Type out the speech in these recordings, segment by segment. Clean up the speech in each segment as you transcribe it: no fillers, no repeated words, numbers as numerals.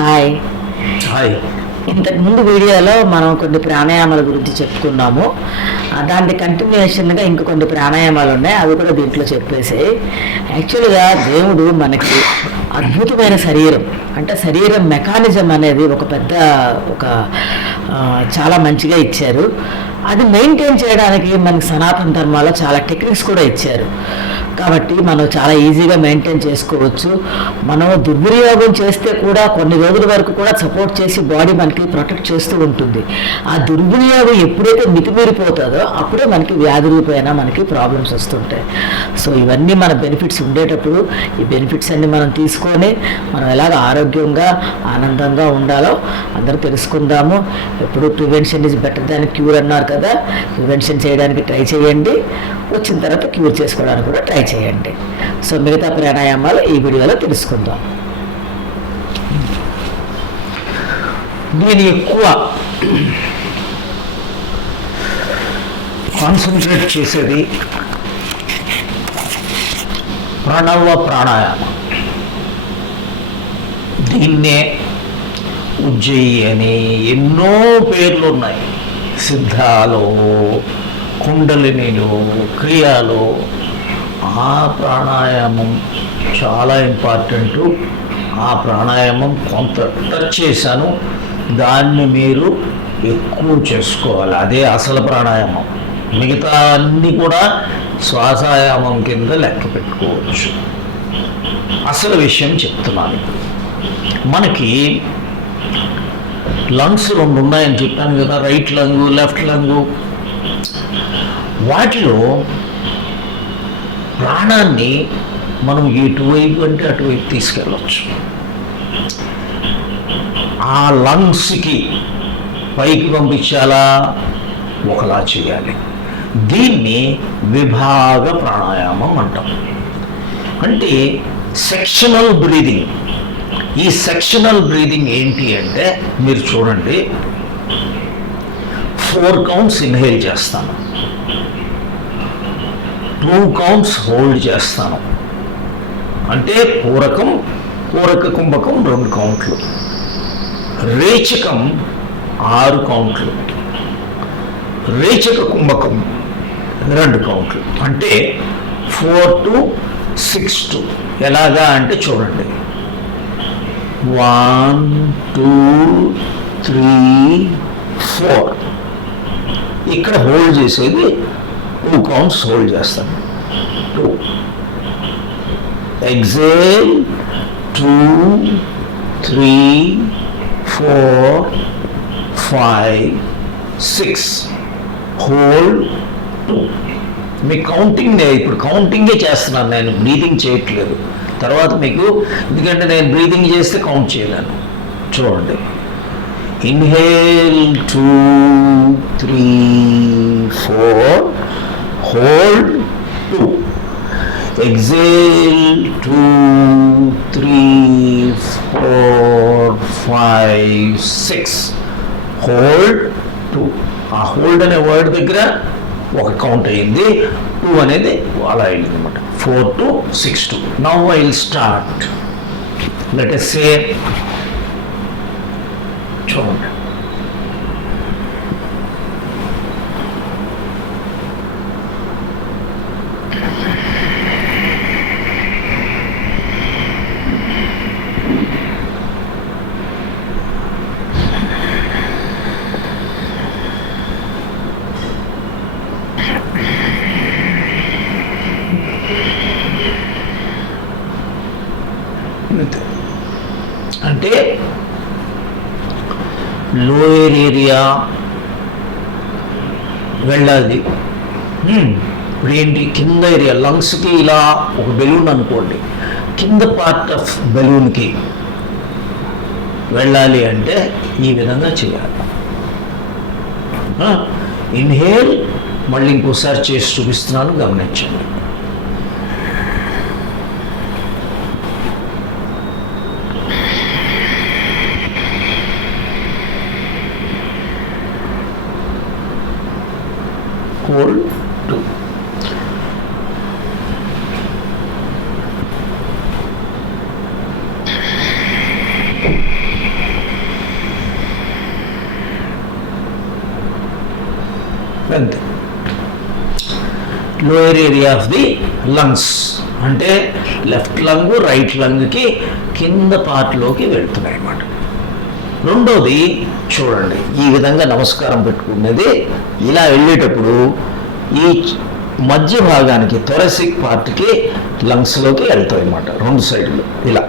Hi. Hi. ఇంతకుముందు వీడియోలో మనం కొన్ని ప్రాణాయామాల గురించి చెప్పుకున్నాము. దాని కంటిన్యూషన్గా ఇంక కొన్ని ప్రాణాయామాలు ఉన్నాయి, అవి కూడా దీంట్లో చెప్పేసి. యాక్చువల్గా దేవుడు మనకి అద్భుతమైన శరీరం, అంటే శరీరం మెకానిజం అనేది ఒక చాలా మంచిగా ఇచ్చారు. అది మెయింటైన్ చేయడానికి మనకి సనాతన ధర్మాలో చాలా టెక్నిక్స్ కూడా ఇచ్చారు. కాబట్టి మనం చాలా ఈజీగా మెయింటైన్ చేసుకోవచ్చు. మనం దుర్వినియోగం చేస్తే కూడా కొన్ని రోజుల వరకు కూడా సపోర్ట్ చేసి బాడీ మనకి ప్రొటెక్ట్ చేస్తూ ఉంటుంది. ఆ దుర్వినియోగం ఎప్పుడైతే మితిమీరిపోతుందో అప్పుడే మనకి వ్యాధులు పైన మనకి ప్రాబ్లమ్స్ వస్తుంటాయి. సో ఇవన్నీ మన బెనిఫిట్స్ ఉండేటప్పుడు ఈ బెనిఫిట్స్ అన్ని మనం తీసుకొని మనం ఎలాగ ఆరోగ్యంగా ఆనందంగా ఉండాలో అందరూ తెలుసుకుందాము. ఎప్పుడు prevention is better than cure అన్నారు కదా. ప్రివెన్షన్ చేయడానికి ట్రై చేయండి, వచ్చిన తర్వాత క్యూర్ చేసుకోవడానికి కూడా ట్రై చేయండి. సో మిగతా ప్రాణాయామాలు ఈ వీడియోలో తెలుసుకుందాం. నేను ఎక్కువ కాన్సన్ట్రేట్ చేసేది ప్రణవ ప్రాణాయామం. దీన్నే ఉజ్జయి అని ఎన్నో పేర్లు ఉన్నాయి. సిద్ధాలో, కుండలినిలో, క్రియాలో ఆ ప్రాణాయామం చాలా ఇంపార్టెంటు. ఆ ప్రాణాయామం కొంత టచ్ చేశాను, దాన్ని మీరు ఎక్కువ చేసుకోవాలి. అదే అసలు ప్రాణాయామం. మిగతా అన్నీ కూడా శ్వాసాయామం కింద లెక్క పెట్టుకోవచ్చు. అసలు విషయం చెప్తున్నాను. మనకి లంగ్స్ రెండు ఉన్నాయని చెప్పాను కదా, రైట్ లంగు, లెఫ్ట్ లంగు. వాటిలో ప్రాణాన్ని మనం ఎటువైపు అంటే అటువైపు తీసుకెళ్ళవచ్చు. ఆ లంగ్స్కి పైకి పంపించాలా, ఒకలా చేయాలి. దీన్ని విభాగ ప్రాణాయామం అంటాం. అంటే సెక్షనల్ బ్రీదింగ్. ఈ సెక్షనల్ బ్రీదింగ్ ఏంటి అంటే మీరు చూడండి, 4 కౌంట్స్ ఇన్హేల్ చేస్తాను, 2 కౌంట్స్ హోల్డ్ చేస్తాను. అంటే పూరకం, పూరక కుంభకం 2 కౌంట్లు, రేచకం 6 కౌంట్లు, రేచక కుంభకం 2 కౌంట్లు. అంటే 4 to 6 to. ఎలాగా అంటే చూడండి, 1 2 3 4. ఇక్కడ హోల్డ్ చేసేది 2 కౌంట్స్ హోల్డ్ చేస్తాను. 2 ఎగ్జేల్, 2 3 4 5 6 హోల్డ్ 2. మీ కౌంటింగ్ ఇప్పుడు కౌంటింగే చేస్తున్నాను, నేను బ్రీతింగ్ చేయట్లేదు. తర్వాత మీకు, ఎందుకంటే నేను బ్రీతింగ్ చేస్తే కౌంట్ చేయలేను. చూడండి, ఇన్హేల్ 2 3 4, హోల్డ్ 2, ఎగ్జేల్ 2 3 4 5 6, హోల్డ్ 2. ఆ హోల్డ్ అనే వర్డ్ దగ్గర ఒక కౌంట్ అయింది, 2 అనేది అలా అయింది అనమాట. 4 to 6 to. Now I will start. Let us say, చూడండి, అంటే లోయర్ ఏరియా వెళ్ళాలి. ఇప్పుడు ఏంటి, కింద ఏరియా లంగ్స్కి ఇలా ఒక బెలూన్ అనుకోండి, కింద పార్ట్ ఆఫ్ బెలూన్కి వెళ్ళాలి అంటే ఈ విధంగా చేయాలి. ఇన్హేల్, మళ్ళీ ఇంకోసారి చేసి చూపిస్తున్నాను, గమనించండి. Hold 2. అంతే. Lower area of the lungs అంటే లెఫ్ట్ లంగ్ రైట్ లంగ్కి కింద పార్ట్లోకి వెళ్తున్నాయి అన్నమాట. రెండోది చూడండి, ఈ విధంగా నమస్కారం పెట్టుకునేది ఇలా వెళ్ళేటప్పుడు ఈ మధ్య భాగానికి థొరాసిక్ పార్ట్కి లంగ్స్లోకి వెళ్తాయి అన్నమాట, రెండు సైడ్లు ఇలా.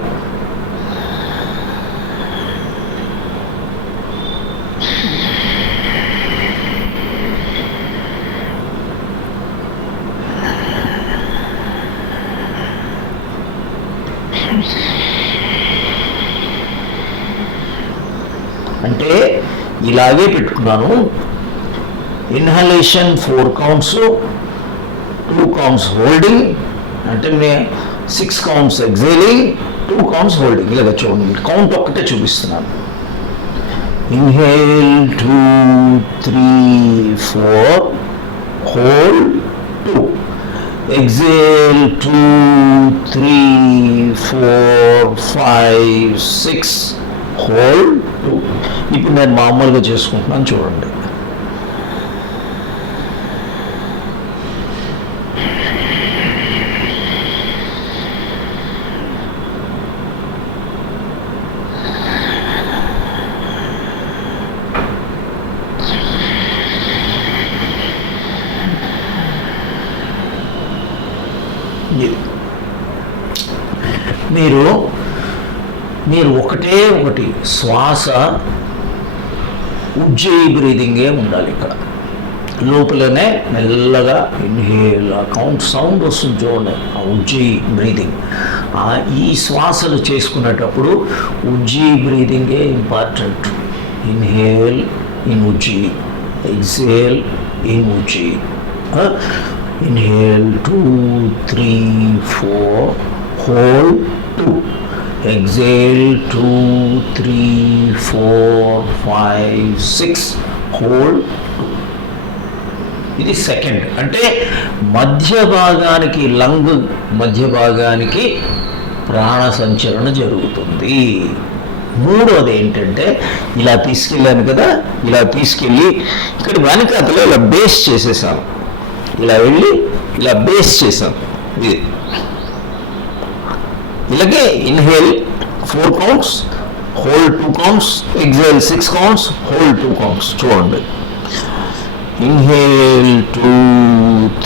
అంటే ఇలాగే పెట్టుకున్నాను. ఇన్హలేషన్ 4 కౌంట్స్, 2 కౌంట్స్ హోల్డింగ్, అంటే 6 కౌంట్స్ ఎగ్జైలింగ్, 2 కౌంట్స్ హోల్డింగ్. ఇలాగ చూడండి, కౌంట్ ఒక్కటే చూపిస్తున్నాను. Inhale 2 3 4 hold 2, exhale 2 3 4 5 6 hold 2. ఇప్పుడు నేను మామూలుగా చేసుకుంటున్నాను చూడండి. మీరు ఒకటి శ్వాస ఉజ్జయి బ్రీదింగే ఉండాలి. ఇక్కడ లోపలనే మెల్లగా ఇన్హేల్, ఆ కౌంట్ సౌండ్ వస్తుంది చూడండి, ఆ ఉజ్జయి బ్రీదింగ్. ఈ శ్వాసలు చేసుకునేటప్పుడు ఉజ్జయి బ్రీదింగే important. Inhale in Ujjayi, exhale in Ujjayi. Inhale 2 3 4 hold 2, exhale 2 3 4 5 6 hold 2. ఇది సెకండ్. అంటే మధ్య భాగానికి లంగ్ మధ్య భాగానికి ప్రాణ సంచరణ జరుగుతుంది. మూడోది ఏంటంటే ఇలా తీసుకెళ్ళాను కదా, ఇలా తీసుకెళ్ళి ఇక్కడ వెనకాతలో ఇలా బేస్ చేసేసాను. ఇలా వెళ్ళి ఇలా బేస్ చేశాను. ఇది ఇలాగే inhale 4 counts, hold 2 counts, exhale 6 counts, hold 2 counts. చూడండి, ఇన్హేల్ 2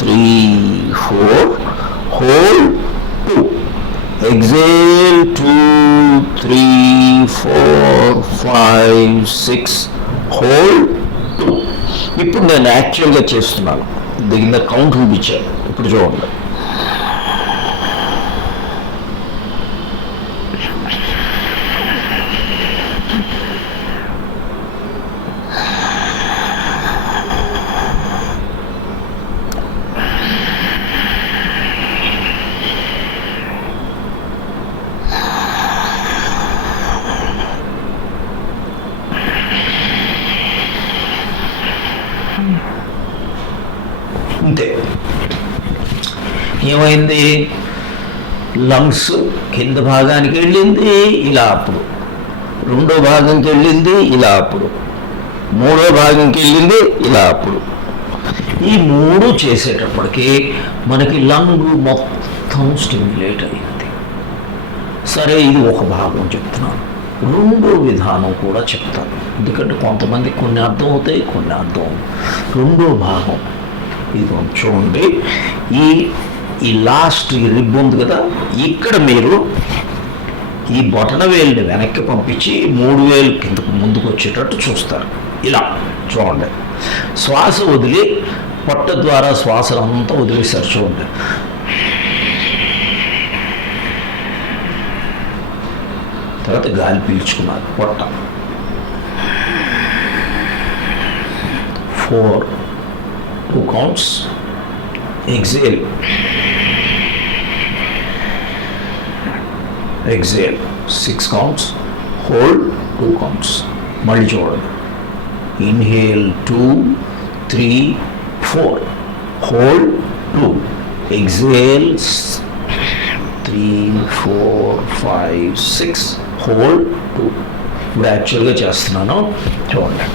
3 4 హోల్డ్ 2, ఎగ్జేల్ 2 3 4 5 6 హోల్డ్ 2. ఇప్పుడు నేను యాక్చువల్గా చేస్తున్నాను, దిగిన కౌంట్ చూపించాను. ఇప్పుడు చూడండి, అంతే. ఏమైంది, లంగ్స్ కింద భాగానికి వెళ్ళింది ఇలా, అప్పుడు రెండో భాగంకి వెళ్ళింది ఇలా, అప్పుడు మూడో భాగంకి వెళ్ళింది ఇలా. అప్పుడు ఈ మూడు చేసేటప్పటికి మనకి లంగ్ మొత్తం స్టిమ్యులేట్ అయింది. సరే, ఇది ఒక భాగం చెప్తున్నాను. రెండో విధానం కూడా చెప్తాను, ఎందుకంటే కొంతమంది కొన్ని అర్థం అవుతాయి, కొన్ని అర్థం. రెండో భాగం ఇది చూడండి. ఈ లాస్ట్ ఈ రిబ్ ఉంది కదా, ఇక్కడ మీరు ఈ బొటన వేలుని వెనక్కి పంపించి 3 వేలు కిందకు ముందుకు వచ్చేటట్టు చూస్తారు. ఇలా చూడండి, శ్వాస వదిలి పొట్ట ద్వారా శ్వాసలంతా వదిలేశారు. చూడండి, తర్వాత గాలి పీల్చుకున్నారు పొట్ట. 4 2 counts, exhale exhale 6 counts, hold 2 counts. మళ్ళీ చూడండి, ఇన్హేల్ 2 3 4 హోల్డ్ 2, ఎగ్జేల్ 3 4 5 6 హోల్డ్ 2. ఇప్పుడు యాక్చువల్గా చేస్తున్నాను చూడండి.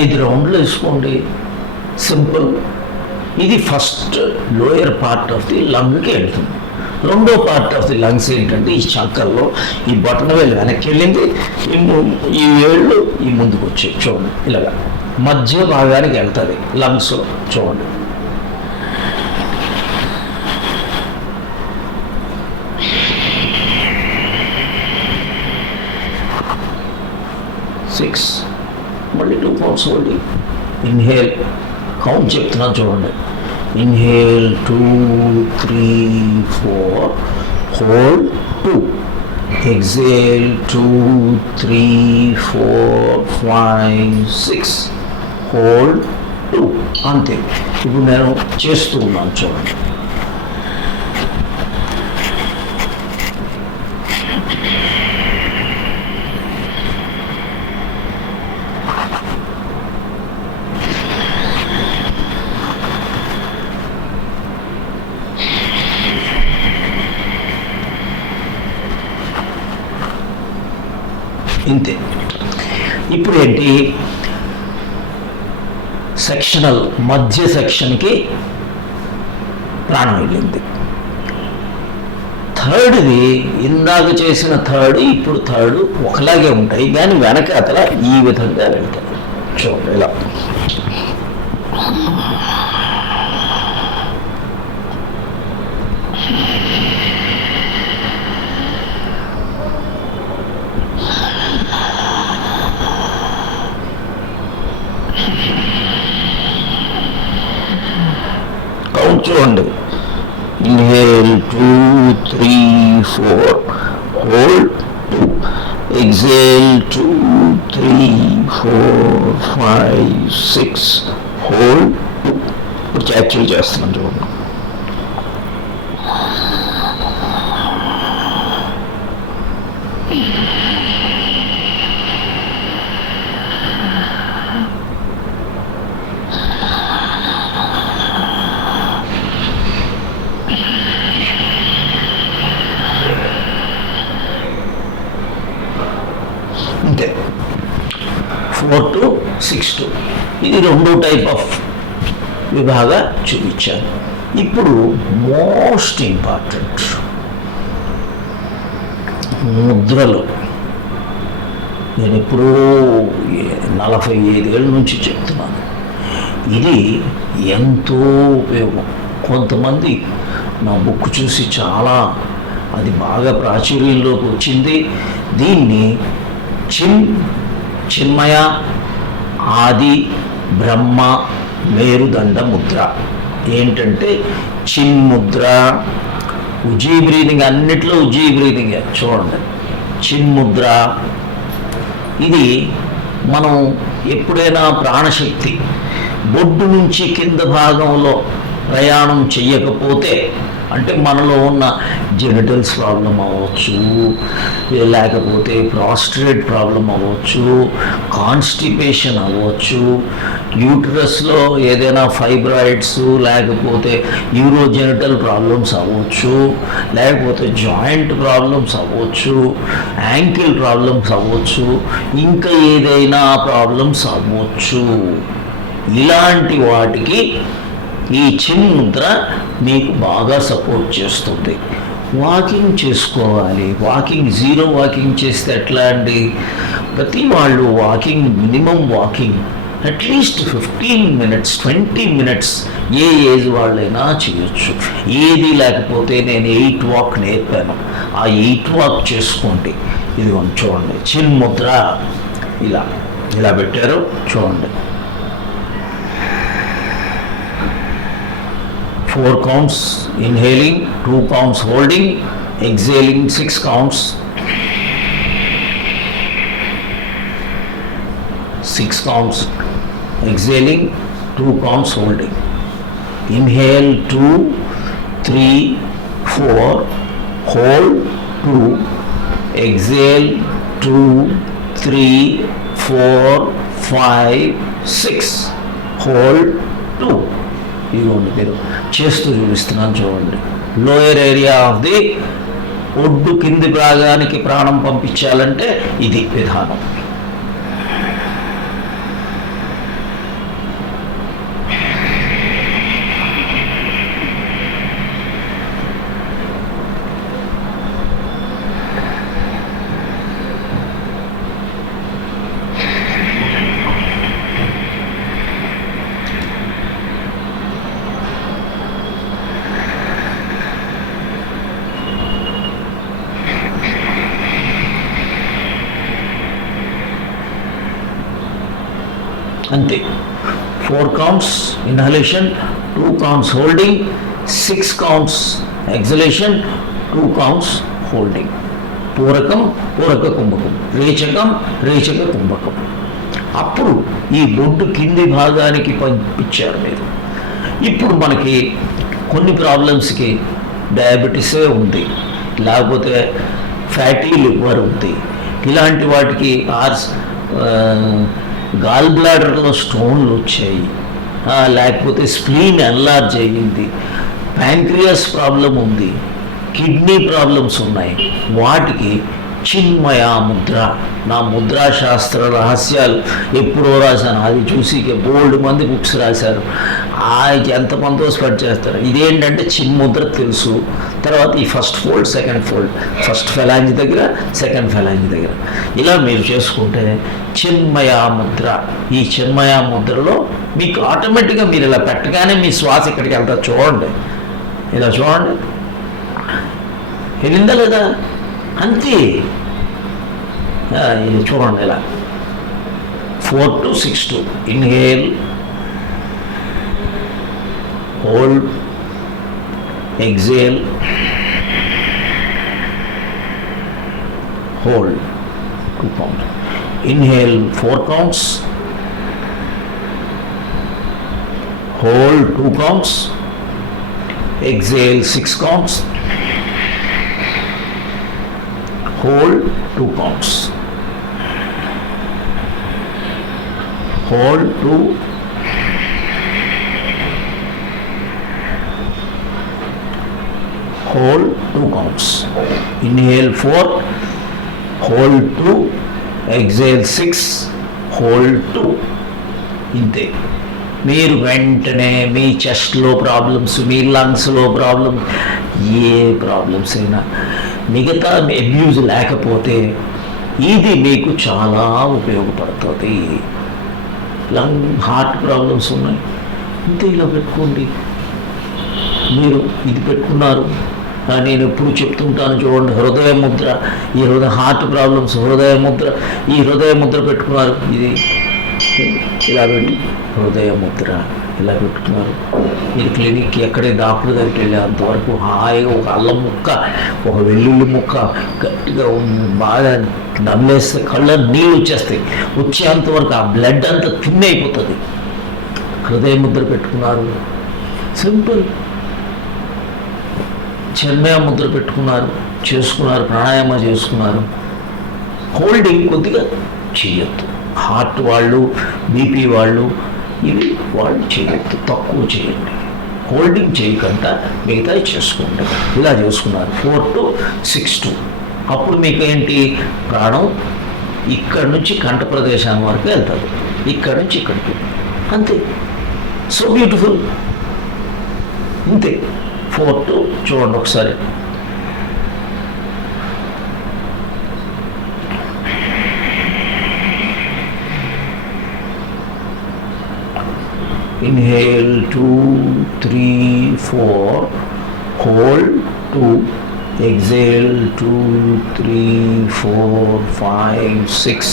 5 రౌండ్లు వేసుకోండి, సింపుల్. ఇది first lower part of the లంగ్కి వెళ్తుంది. రెండో పార్ట్ ఆఫ్ ది లంగ్స్ ఏంటంటే ఈ చంకల్లో ఈ బొటన వేలు వెనక్కి వెళ్ళింది, ఈ వేళ్ళు ఈ ముందుకు వచ్చాయి చూడండి, ఇలాగా మధ్య భాగానికి వెళ్తుంది లంగ్స్లో చూడండి. సిక్స్, మళ్ళీ 2 కౌంట్స్ హోల్డింగ్. ఇన్హేల్, కౌంట్ చెప్తున్నాను చూడండి. Inhale 2, 3, 4, hold 2. Exhale 2, 3, 4, 5, 6, hold 2. అంతే. ఇప్పుడు నేను చేస్తూ ఉన్నాను చూడండి. ఇంతే. ఇప్పుడు ఏంటి, సెక్షనల్ మధ్య సెక్షన్కి ప్రాణం వెళ్ళింది. థర్డ్ది ఇందాక చేసిన థర్డ్, ఇప్పుడు థర్డ్ ఒకలాగే ఉంటాయి, కానీ వెనక అతల ఈ విధంగా వెళ్తాయి చూడండి. ఇలా చూడండి. Inhale 2, 3, 4, hold 2. Exhale 2, 3, 4, 5, 6, hold 2. ఇప్పుడు యాక్చువల్ చేస్తున్నాను చూడండి. అంతే. 4 to 6 to ఇది 2 టైప్ ఆఫ్ విభాగ చూపించాను. ఇప్పుడు మోస్ట్ ఇంపార్టెంట్ ముద్రలు. నేను ఎప్పుడూ 45 ఏళ్ళ నుంచి చెప్తున్నాను, ఇది ఎంతో ఉపయోగం. కొంతమంది నా బుక్ చూసి చాలా అది బాగా ప్రాచుర్యంలోకి వచ్చింది. దీన్ని చిన్మయ, ఆది, బ్రహ్మ, మేరుదండ ముద్ర. ఏంటంటే చిన్ముద్ర, ఉజ్జీ బ్రీదింగ్, అన్నిట్లో ఉజ్జీ బ్రీదింగ్ చూడండి. చిన్ముద్ర ఇది మనం ఎప్పుడైనా ప్రాణశక్తి బొడ్డు నుంచి కింద భాగంలో ప్రయాణం చెయ్యకపోతే, అంటే మనలో ఉన్న జెనిటల్స్ ప్రాబ్లం అవ్వచ్చు, లేకపోతే ప్రాస్ట్రేట్ ప్రాబ్లం అవ్వచ్చు, కాన్స్టిపేషన్ అవ్వచ్చు, యూటరస్లో ఏదైనా ఫైబ్రాయిడ్స్, లేకపోతే యూరోజెనిటల్ ప్రాబ్లమ్స్ అవ్వచ్చు, లేకపోతే జాయింట్ ప్రాబ్లమ్స్ అవ్వచ్చు, యాంకిల్ ప్రాబ్లమ్స్ అవ్వచ్చు, ఇంకా ఏదైనా ప్రాబ్లమ్స్ అవ్వచ్చు. ఇలాంటి వాటికి ఈ చిన్ముద్ర మీకు బాగా సపోర్ట్ చేస్తుంది. వాకింగ్ చేసుకోవాలి. వాకింగ్, జీరో వాకింగ్ చేస్తే ఎట్లా అండి? ప్రతి వాళ్ళు walking, minimum walking at least 15 minutes, 20 minutes ఏ ఏజ్ వాళ్ళైనా చేయొచ్చు. ఏది లేకపోతే నేను 8 వాక్ నేర్పాను, ఆ 8 వాక్ చేసుకోండి. ఇది చూడండి, చిన్ముద్ర ఇలా ఇలా పెట్టారు చూడండి. 4 counts inhaling, 2 counts holding, exhaling 6 counts, 6 counts exhaling, 2 counts holding. Inhale 2, 3, 4, hold 2, exhale 2, 3, 4, 5, 6, hold 2. ఇదిగోండి, మీరు చేస్తూ చూపిస్తున్నాను చూడండి. లోయర్ ఏరియా ఆఫ్ ది ఒడ్డు కింది భాగానికి ప్రాణం పంపించాలంటే ఇది విధానం. అంతే. 4 counts inhalation, 2 counts holding, 6 counts exhalation, 2 counts holding. పూరకం, పూరక కుంభకం, రేచకం, రేచక కుంభకం. అప్పుడు ఈ బొడ్డు కింది భాగానికి పంపించారు మీరు. ఇప్పుడు మనకి కొన్ని ప్రాబ్లమ్స్కి డయాబెటీసే ఉంది, లేకపోతే ఫ్యాటీ లివర్ ఉంది, ఇలాంటి వాటికి గాల్ బ్లాడర్లో స్టోన్లు వచ్చాయి, లేకపోతే స్ప్లీన్ ఎన్లార్జ్ అయ్యింది, ప్యాంక్రియాస్ ప్రాబ్లం ఉంది, కిడ్నీ ప్రాబ్లమ్స్ ఉన్నాయి. వాటికి చిన్మయ ముద్ర, నా ముద్రా శాస్త్ర రహస్యాలు ఎప్పుడో రాశాను, అది చూసి బోల్డ్ మంది బుక్స్ రాశారు. ఎంతమందో స్ప్రెడ్ చేస్తారు. ఇదేంటంటే చిన్ముద్ర తెలుసు, తర్వాత ఈ first fold, second fold, first phalange దగ్గర, సెకండ్ ఫెలాంజ్ దగ్గర, ఇలా మీరు చేసుకుంటే చిన్మయ ముద్ర. ఈ చిన్మయ ముద్రలో మీకు ఆటోమేటిక్గా మీరు ఇలా పెట్టగానే మీ శ్వాస ఇక్కడికి వెళ్తా. చూడండి, ఇలా చూడండి, వెళ్ళిందా లేదా? అంతే. ఇది చూడండి ఇలా 4 to 6 2. Inhale, hold, exhale, hold, 2 counts. Inhale 4 counts, hold 2 counts, exhale 6 counts, hold 2 counts, hold 2, hold 2 counts. Inhale 4, hold 2, exhale 6, hold 2. ఇంతే. మీరు వెంటనే మీ చెస్ట్లో ప్రాబ్లమ్స్, మీ లంగ్స్లో ప్రాబ్లమ్స్, ఏ ప్రాబ్లమ్స్ అయినా, మిగతా అబ్యూజ్ లేకపోతే ఇది మీకు చాలా ఉపయోగపడుతుంది. హార్ట్ ప్రాబ్లమ్స్ ఉన్నాయి, ఇంతే, ఇలా పెట్టుకోండి. మీరు ఇది పెట్టుకున్నారు, నేను ఎప్పుడు చెప్తుంటాను చూడండి, హృదయ ముద్ర. ఈ హార్ట్ ప్రాబ్లమ్స్ హృదయ ముద్ర, ఈ హృదయ ముద్ర పెట్టుకున్నారు, ఇది ఇలా పెట్టి హృదయ ముద్ర ఇలా పెట్టుకున్నారు. మీరు క్లినిక్కి ఎక్కడే డాక్టర్ దగ్గరికి వెళ్ళే అంతవరకు హాయిగా ఒక అల్లం ముక్క, ఒక వెల్లుల్లి ముక్క గట్టిగా బాగా నమ్మేస్తే కళ్ళ నీళ్ళు వచ్చేస్తాయి. వచ్చేంతవరకు ఆ బ్లడ్ అంతా థిన్ అయిపోతుంది. హృదయ ముద్ర పెట్టుకున్నారు, సింపుల్. చిన్మయ ముద్ర పెట్టుకున్నారు, చేసుకున్నారు, ప్రాణాయామ చేసుకున్నారు. హోల్డింగ్ కొద్దిగా చేయొద్దు. హార్ట్ వాళ్ళు, బీపీ వాళ్ళు, ఇవి వాళ్ళు చేయొద్దు, తక్కువ చేయండి. హోల్డింగ్ చేయకుండా మిగతా చేసుకోండి. ఇలా చేసుకున్నారు 4 to 6 2. అప్పుడు మీకు ఏంటి, ప్రాణం ఇక్కడి నుంచి కంఠ ప్రదేశాన్ని వరకు వెళ్తుంది, ఇక్కడి నుంచి ఇక్కడికి, అంతే. సో బ్యూటిఫుల్, ఇంతే. 4 2 చూడండి ఒకసారి. Inhale 2 3 4, hold 2, exhale 2 3 4 5 6,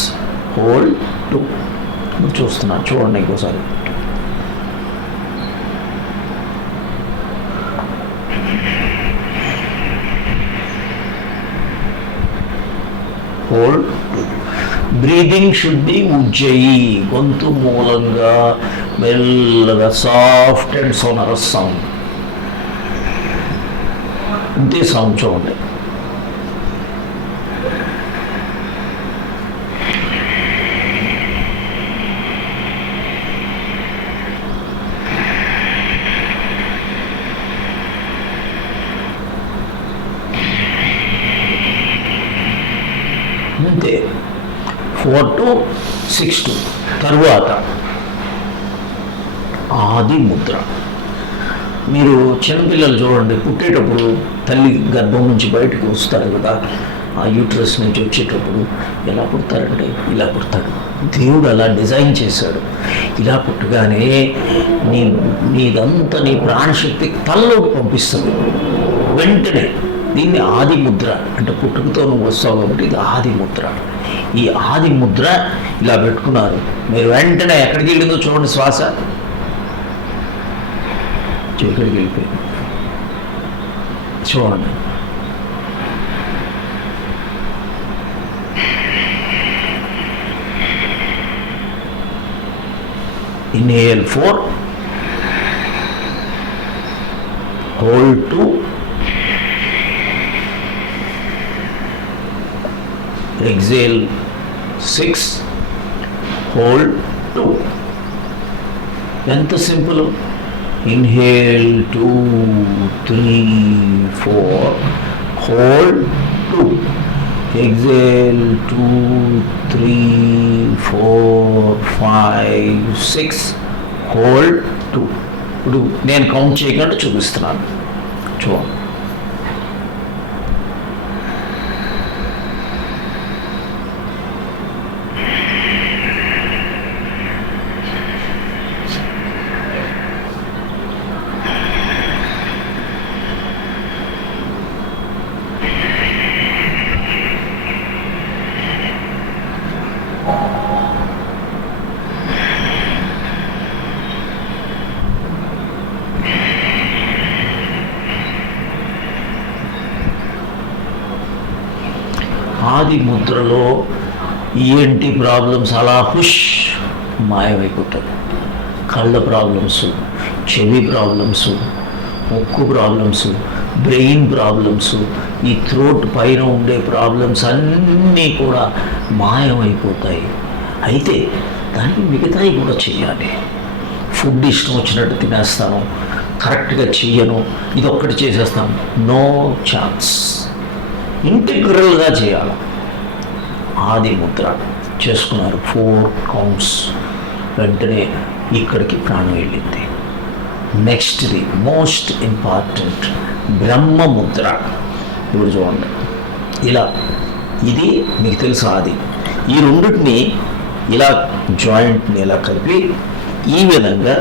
hold 2. చూస్తున్నా, చూడండి ఇంకోసారి. Hold. Breathing should be Ujjayi, గొంతు మూలంగా మెల్లగా సాఫ్ట్ అండ్ సోనరస్ సౌండ్, ఇంతే సౌండ్ చూడండి. అంతే. 4 to 6 2. తరువాత ఆది ముద్ర. మీరు చిన్నపిల్లలు చూడండి, పుట్టేటప్పుడు తల్లి గర్భం నుంచి బయటకు వస్తారు కదా, ఆ యూట్రస్ నుంచి వచ్చేటప్పుడు ఎలా పుడతారంటే ఇలా పుడతాడు. దేవుడు అలా డిజైన్ చేశాడు. ఇలా పుట్టగానే నీదంతా నీ ప్రాణశక్తి తలలోకి పంపిస్తుంది వెంటనే. దీన్ని ఆది ముద్ర అంటే పుట్టుకతో నువ్వు వస్తావు కాబట్టి ఇది ఆది ముద్ర. ఈ ఆది ముద్ర ఇలా పెట్టుకున్నారు. మీరు వెంటనే ఎక్కడికి వెళ్ళిందో చూడండి, శ్వాస ఎక్కడికి వెళ్ళిపోయింది చూడండి. Inhale 4, hold 2, exhale 6, hold 2. ఎంత simple. Inhale 2, 3, 4, hold 2, exhale 2, 3, 4, 5, 6, hold 2. ఇప్పుడు నేను కౌంట్ చేయకుండా చూపిస్తున్నాను చూడండి. ఆది ముద్రలో ఈఎన్టీ ప్రాబ్లమ్స్ అలా హుష్ మాయమైపోతాయి. కళ్ళ ప్రాబ్లమ్స్, చెవి ప్రాబ్లమ్స్, ముక్కు ప్రాబ్లమ్స్, బ్రెయిన్ ప్రాబ్లమ్స్, ఈ థ్రోట్ పైన ఉండే ప్రాబ్లమ్స్ అన్నీ కూడా మాయమైపోతాయి. అయితే దానికి మిగతాయి కూడా చేయాలి. ఫుడ్ ఇష్టం వచ్చినట్టు తినేస్తాను, కరెక్ట్గా చెయ్యను, ఇది ఒక్కటి చేసేస్తాను, నో ఛాన్స్. ఇంటిగ్రల్గా చేయాలి. ఆది ముద్ర చేసుకున్నారు, 4 కౌంట్స్. వెంటనే ఇక్కడికి ప్రాణం వెళ్ళింది. నెక్స్ట్ది మోస్ట్ ఇంపార్టెంట్ బ్రహ్మ ముద్ర. ఇప్పుడు చూడండి, ఇలా ఇది మీకు తెలుసు. ఆది ఈ రెండింటిని ఇలా జాయింట్ని ఇలా కలిపి ఈ విధంగా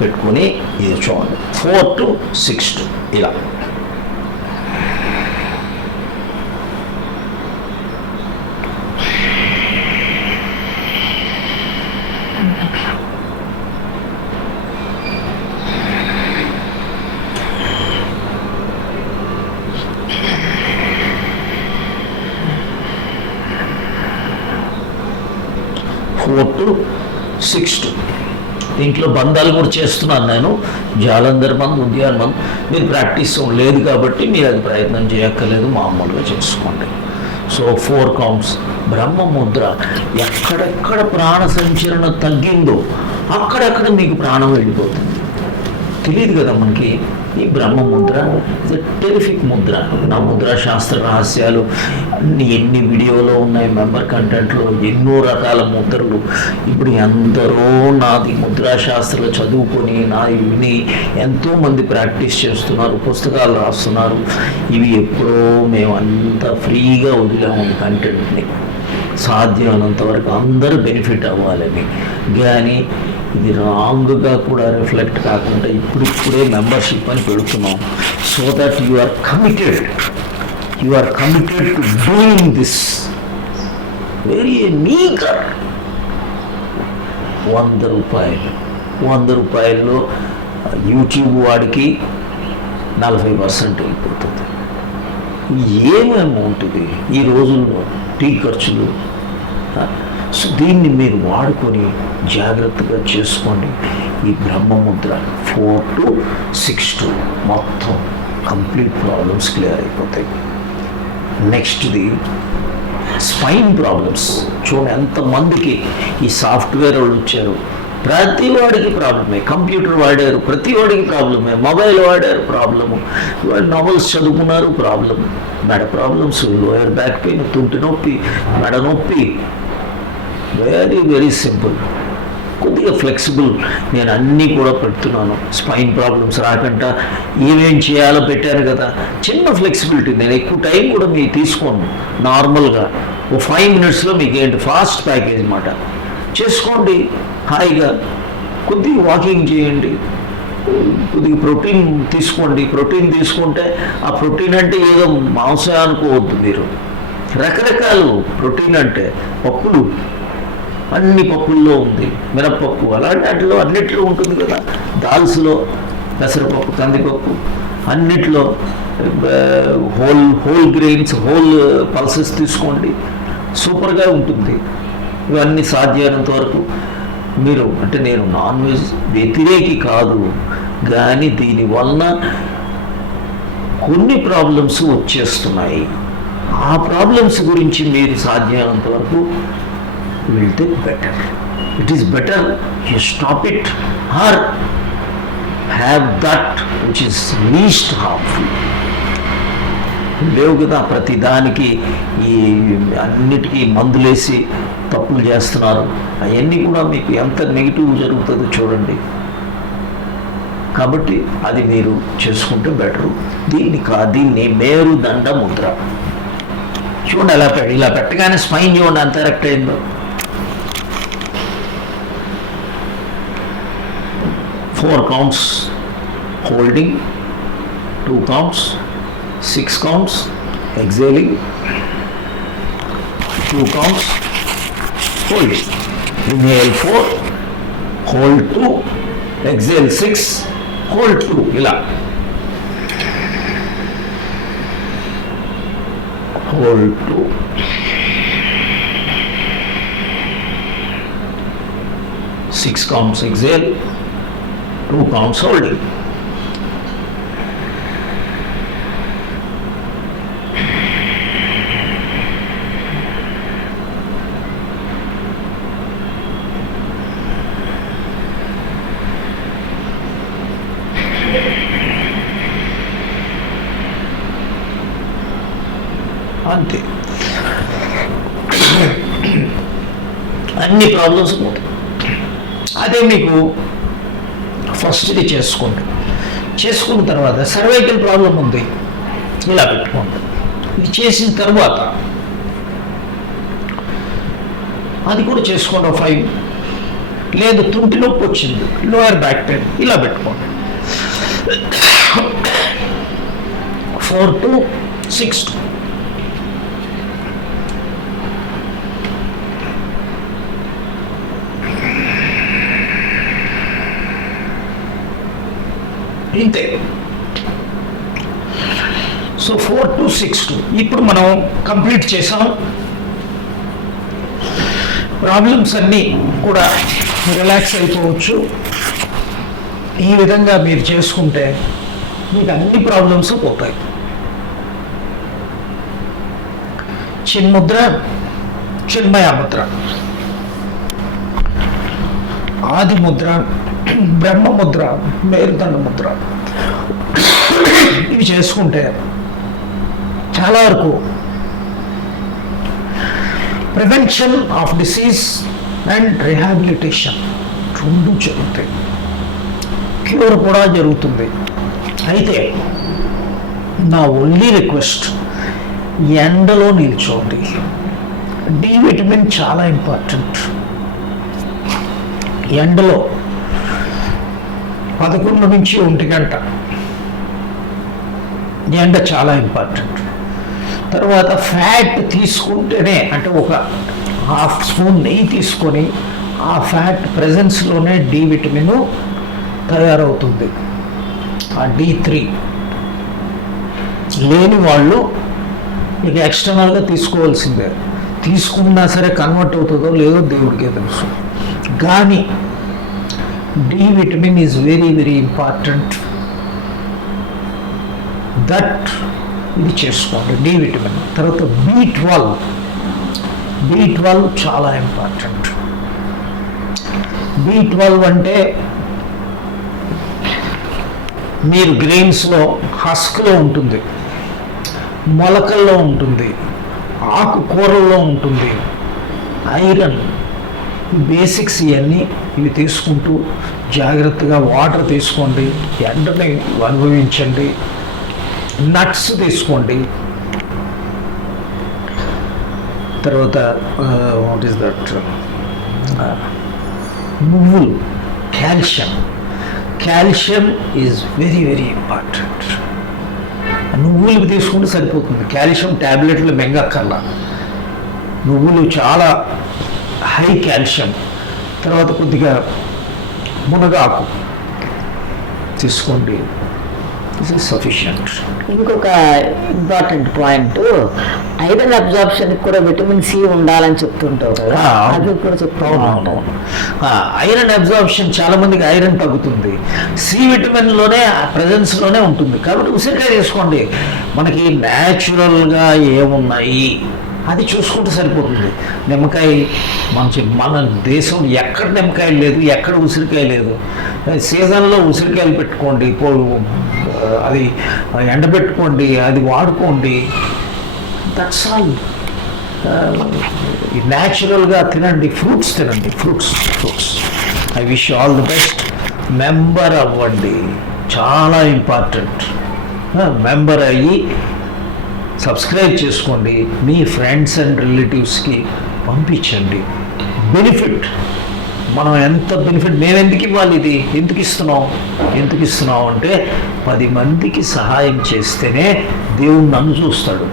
పెట్టుకొని ఇది చూడండి, 4 to 6 to ఇలా. దీంట్లో బంధాలు కూడా చేస్తున్నాను నేను. జాలంధర్ మంద్, ఉద్యాన్ మంద్ మీరు ప్రాక్టీస్ లేదు కాబట్టి మీరు అది ప్రయత్నం చేయక్కర్లేదు, మామూలుగా చేసుకోండి. So 4 counts. బ్రహ్మ ముద్ర ఎక్కడెక్కడ ప్రాణ సంచరణ తగ్గిందో అక్కడెక్కడ మీకు ప్రాణం వెళ్ళిపోతుంది. తెలియదు కదా మనకి. ఈ బ్రహ్మ ముద్ర ఇస్ టెరిఫిక్ ముద్ర. నా ముద్రా శాస్త్ర రహస్యాలు ఎన్ని వీడియోలో ఉన్నాయి, మెంబర్ కంటెంట్లో ఎన్నో రకాల ముద్రలు. ఇప్పుడు ఎందరో నాది ముద్రా శాస్త్రాలు చదువుకొని నాది విని ఎంతోమంది ప్రాక్టీస్ చేస్తున్నారు, పుస్తకాలు రాస్తున్నారు. ఇవి ఎప్పుడో మేము అంతా ఫ్రీగా వదిలాము కంటెంట్ని, సాధ్యమైనంత వరకు అందరూ బెనిఫిట్ అవ్వాలని. కానీ ఇది రాంగ్గా కూడా రిఫ్లెక్ట్ కాకుండా ఇప్పుడిప్పుడే మెంబర్షిప్ అని పెడుతున్నాం. So that you are committed to doing this very meagre. 100 రూపాయలు. 100 రూపాయల్లో యూట్యూబ్ వాడికి 40% అయిపోతుంది. ఏమి అమౌంట్ ఇది ఈ రోజుల్లో, టీ ఖర్చులు. సో దీన్ని మీరు వాడుకొని జాగ్రత్తగా చేసుకోండి. ఈ బ్రహ్మముద్ర 4 to 6 to మొత్తం కంప్లీట్ ప్రాబ్లమ్స్ క్లియర్ అయిపోతాయి. నెక్స్ట్ది స్పైన్ ప్రాబ్లమ్స్. చూడండి ఎంతమందికి ఈ సాఫ్ట్వేర్ వాళ్ళు వచ్చారు, ప్రతి వాడికి ప్రాబ్లమే. కంప్యూటర్ వాడారు, ప్రతి వాడికి ప్రాబ్లమే. మొబైల్ వాడారు, ప్రాబ్లము. వాళ్ళు నవల్స్ చదువుకున్నారు, ప్రాబ్లం. మెడ ప్రాబ్లమ్స్, లోయర్ బ్యాక్ పెయిన్, తుంటి నొప్పి, మెడ నొప్పి. వెరీ వెరీ సింపుల్, కొద్దిగా ఫ్లెక్సిబుల్. నేను అన్నీ కూడా పెడుతున్నాను. స్పైన్ ప్రాబ్లమ్స్ రాకుండా ఏమేం చేయాలో పెట్టాను కదా, చిన్న ఫ్లెక్సిబిలిటీ. నేను ఎక్కువ టైం కూడా మీకు తీసుకోను. నార్మల్గా 5 minutesలో మీకు ఏంటి ఫాస్ట్ ప్యాకేజ్ అన్నమాట. చేసుకోండి హాయిగా. కొద్దిగా వాకింగ్ చేయండి, కొద్దిగా ప్రోటీన్ తీసుకోండి. ప్రోటీన్ తీసుకుంటే ఆ ప్రోటీన్ అంటే ఏదో మాంసం అనుకోవద్దు మీరు. రకరకాలు ప్రోటీన్ అంటే పప్పులు, అన్ని పప్పుల్లో ఉంది. మినప్పప్పు అలాంటి వాటిలో అన్నిట్లో ఉంటుంది కదా. దాల్స్లో పెసరపప్పు, కందిపప్పు అన్నిట్లో హోల్ గ్రెయిన్స్, హోల్ పల్సెస్ తీసుకోండి, సూపర్గా ఉంటుంది. ఇవన్నీ సాధ్యమైనంత వరకు మీరు, అంటే నేను నాన్ వెజ్ వ్యతిరేకి కాదు, కానీ దీనివలన కొన్ని ప్రాబ్లమ్స్ వచ్చేస్తున్నాయి. ఆ ప్రాబ్లమ్స్ గురించి మీరు సాధ్యమైనంత వరకు వెళ్తే better. It is better you stop it or have that which is least harmful. లేవు కదా, ప్రతి దానికి ఈ అన్నిటికీ మందులేసి తప్పులు చేస్తున్నారు. అవన్నీ కూడా మీకు ఎంత నెగిటివ్ జరుగుతుందో చూడండి. కాబట్టి అది మీరు చేసుకుంటే బెటరు. దీన్ని మేరుదండ ముద్ర చూడండి. ఇలా పెట్టగానే స్పైన్ చూడండి అంత ఎరెక్ట్ అయిందో. 4 counts holding, 2 counts, 6 counts exhaling, 2 counts holding. Inhale 4, hold 2, exhale 6, hold 2. ఇలా hold 2. Six counts exhale, 2 counts holding. అంతే, అన్ని ప్రాబ్లమ్స్ పోతాయి. అదే మీకు ఫస్ట్ది చేసుకున్న తర్వాత సర్వైకల్ ప్రాబ్లం ఉంది, ఇలా పెట్టుకోండి. ఇది చేసిన తర్వాత అది కూడా చేసుకోండి. 5 లేదు తుంటి నొప్పి వచ్చింది, లోయర్ బ్యాక్ పెయిన్, ఇలా పెట్టుకోండి. 4 to 6 ఇంతే. సో 4 to 6 ఇప్పుడు మనం కంప్లీట్ చేసాం. ప్రాబ్లమ్స్ అన్నీ కూడా రిలాక్స్ అయిపోవచ్చు. ఈ విధంగా మీరు చేసుకుంటే మీకు అన్ని ప్రాబ్లమ్స్ పోతాయి. చిన్ముద్ర, చిన్మయ ముద్ర, ఆది ముద్ర, బ్రహ్మ ముద్ర, మేరుదండ ముద్ర, ఇవి చేసుకుంటే చాలా వరకు prevention of disease and rehabilitation రెండు జరుగుతాయి. క్యూర్ కూడా జరుగుతుంది. అయితే నా ఓన్లీ రిక్వెస్ట్, ఎండలో నిల్చోండి. డి విటమిన్ చాలా ఇంపార్టెంట్. ఎండలో 11 నుంచి 1 గంట ఎండ చాలా ఇంపార్టెంట్. తర్వాత ఫ్యాట్ తీసుకుంటేనే, అంటే ఒక ½ స్పూన్ నెయ్యి తీసుకొని ఆ ఫ్యాట్ ప్రెజెన్స్లోనే డి విటమిన్ తయారవుతుంది. ఆ D3 లేని వాళ్ళు ఇక ఎక్స్టర్నల్గా తీసుకోవాల్సిందే. తీసుకున్నా సరే కన్వర్ట్ అవుతుందో లేదో దేవుడికే తెలుసు. కానీ D vitamin is very very important. That ఇది చేసుకోండి, డి విటమిన్. తర్వాత B12 చాలా ఇంపార్టెంట్. B12 అంటే మీరు గ్రెయిన్స్లో, హస్క్లో ఉంటుంది, మొలకల్లో ఉంటుంది, ఆకుకూరల్లో ఉంటుంది, ఐరన్, బేసిక్స్ ఇవన్నీ ఇవి తీసుకుంటూ జాగ్రత్తగా వాటర్ తీసుకోండి, ఎండని అనుభవించండి, నట్స్ తీసుకోండి. తర్వాత వాట్ ఈస్ దట్, నువ్వులు, calcium is very very important. నువ్వులు తీసుకుంటే సరిపోతుంది, కాల్షియం ట్యాబ్లెట్లు మెంగక్కర్లా. నువ్వులు చాలా హై కాల్షియం. తర్వాత కొద్దిగా మునగాకు తీసుకోండి, దిస్ ఇస్ సఫిషియంట్. ఇంకొక ఇంపార్టెంట్ పాయింట్, ఐరన్ అబ్జార్ప్షన్ కూడా విటమిన్ సి ఉండాలని చెప్తుంటావు కదా, అది కూడా చెప్తాను. ఐరన్ అబ్జార్ప్షన్ చాలా మందికి ఐరన్ తగ్గుతుంది, సి విటమిన్లోనే ప్రజెన్స్లోనే ఉంటుంది. కాబట్టి ఉసిరికాయ తీసుకోండి. మనకి న్యాచురల్గా ఏమున్నాయి అది చూసుకుంటే సరిపోతుంది. నిమ్మకాయ మన దేశం ఎక్కడ నిమ్మకాయ లేదు, ఎక్కడ ఉసిరికాయ లేదు. సీజన్లో ఉసిరికాయలు పెట్టుకోండి, అది ఎండబెట్టుకోండి, అది వాడుకోండి. That's all. న్యాచురల్గా తినండి, ఫ్రూట్స్ తినండి, fruits. I wish all the best. Member అవ్వండి, చాలా ఇంపార్టెంట్. మెంబర్ అయ్యి సబ్స్క్రైబ్ చేసుకోండి, మీ ఫ్రెండ్స్ అండ్ రిలేటివ్స్కి పంపించండి. బెనిఫిట్, మనం ఎంత బెనిఫిట్, మేము ఎందుకు ఇవ్వాలి, ఇది ఎందుకు ఇస్తున్నాం అంటే 10 మందికి సహాయం చేస్తేనే దేవుడు నన్ను చూస్తాడు.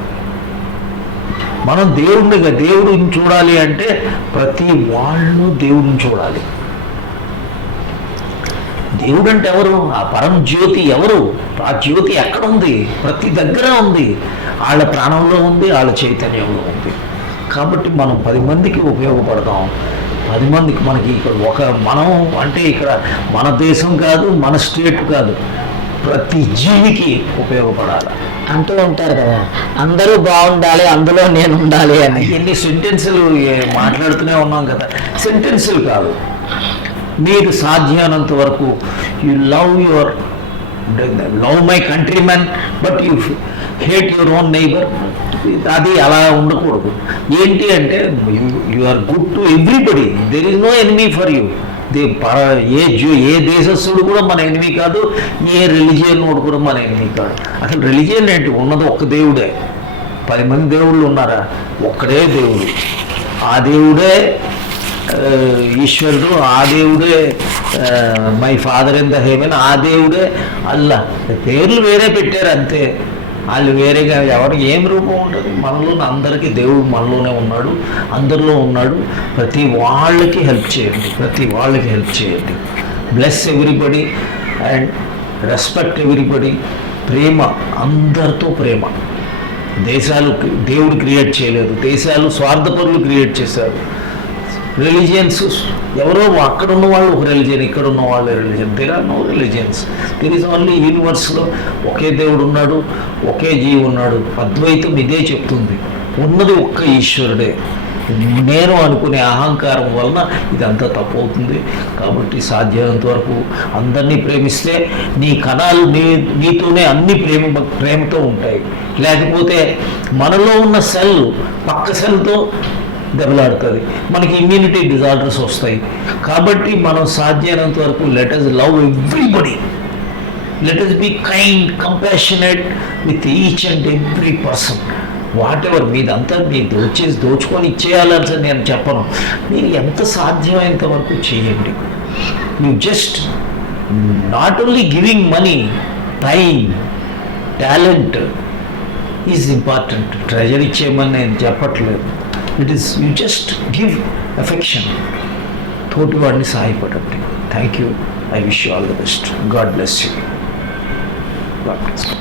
మనం దేవుడిని చూడాలి అంటే ప్రతి వాళ్ళు దేవుడిని చూడాలి. దేవుడు అంటే ఎవరు? ఆ పరమ జ్యోతి ఎవరు? ఆ జ్యోతి ఎక్కడ ఉంది? ప్రతి దగ్గర ఉంది. వాళ్ళ ప్రాణంలో ఉంది, వాళ్ళ చైతన్యంలో ఉంది. కాబట్టి మనం 10 మందికి ఉపయోగపడతాం. 10 మందికి మనకి ఇక్కడ మనం అంటే ఇక్కడ మన దేశం కాదు, మన స్టేట్ కాదు, ప్రతి జీవికి ఉపయోగపడాలి. అంటూ ఉంటారు కదా, అందరూ బాగుండాలి, అందులో నేను ఉండాలి అని. ఎన్ని సెంటెన్సులు మాట్లాడుతూనే ఉన్నాం కదా, సెంటెన్సులు కాదు. మీరు సాధ్యమైనంత వరకు you love my countrymen but you hate your own neighbour. అది అలా ఉండకూడదు. ఏంటి అంటే you are good to everybody, there is no enemy for you. ఏ దేశస్థుడు కూడా మన ఎనిమీ కాదు, ఏ రిలీజియన్ వాడు కూడా మన ఎనిమీ కాదు. అసలు రిలీజియన్ ఏంటి? ఉన్నది ఒక్క దేవుడే. 10 మంది దేవుళ్ళు ఉన్నారా? ఒక్కడే దేవుడు. ఆ దేవుడే ఈశ్వరుడు, ఆ దేవుడే my father in the heaven, ఆ దేవుడే అల్లా. పేర్లు వేరే పెట్టారు అంతే. వాళ్ళు వేరేగా ఎవరు ఏం రూపం ఉంటుంది? మనలో అందరికీ దేవుడు మనలోనే ఉన్నాడు, అందరిలో ఉన్నాడు. ప్రతి వాళ్ళకి హెల్ప్ చేయండి. Bless everybody and respect everybody. ప్రేమ, అందరితో ప్రేమ. దేశాలు దేవుడు క్రియేట్ చేయలేదు, దేశాలు స్వార్థపరులు క్రియేట్ చేశారు. రిలీజియన్స్ ఎవరో అక్కడ ఉన్న వాళ్ళు ఒక రిలీజియన్, ఇక్కడ ఉన్న వాళ్ళు religion. There are no religions. There is only యూనివర్స్లో ఒకే దేవుడు ఉన్నాడు, ఒకే జీవి ఉన్నాడు. అద్వైతం ఇదే చెప్తుంది. ఉన్నది ఒక్క ఈశ్వరుడే. నేను అనుకునే అహంకారం వలన ఇదంతా తప్పవుతుంది. కాబట్టి సాధ్యమైనంత వరకు అందరినీ ప్రేమిస్తే నీ కణాలు నీతోనే అన్ని ప్రేమతో ఉంటాయి. లేకపోతే మనలో ఉన్న సెల్ పక్క సెల్తో దెబ్బలాడుతుంది, మనకి ఇమ్యూనిటీ డిజార్డర్స్ వస్తాయి. కాబట్టి మనం సాధ్యమైనంత వరకు let us love everybody, let us be kind, compassionate with each and every person. Whatever మీదంతా మీరు దోచుకొని ఇచ్చేయాలని నేను చెప్పను. మీరు ఎంత సాధ్యమైనంత వరకు చేయండి. You just not only giving money, time, talent is important. Treasure ఇచ్చేయమని నేను చెప్పట్లేదు. It is you just give affection. తోటి వాడిని సహాయపడండి. Thank you. I wish you all the best. God bless you. God bless you.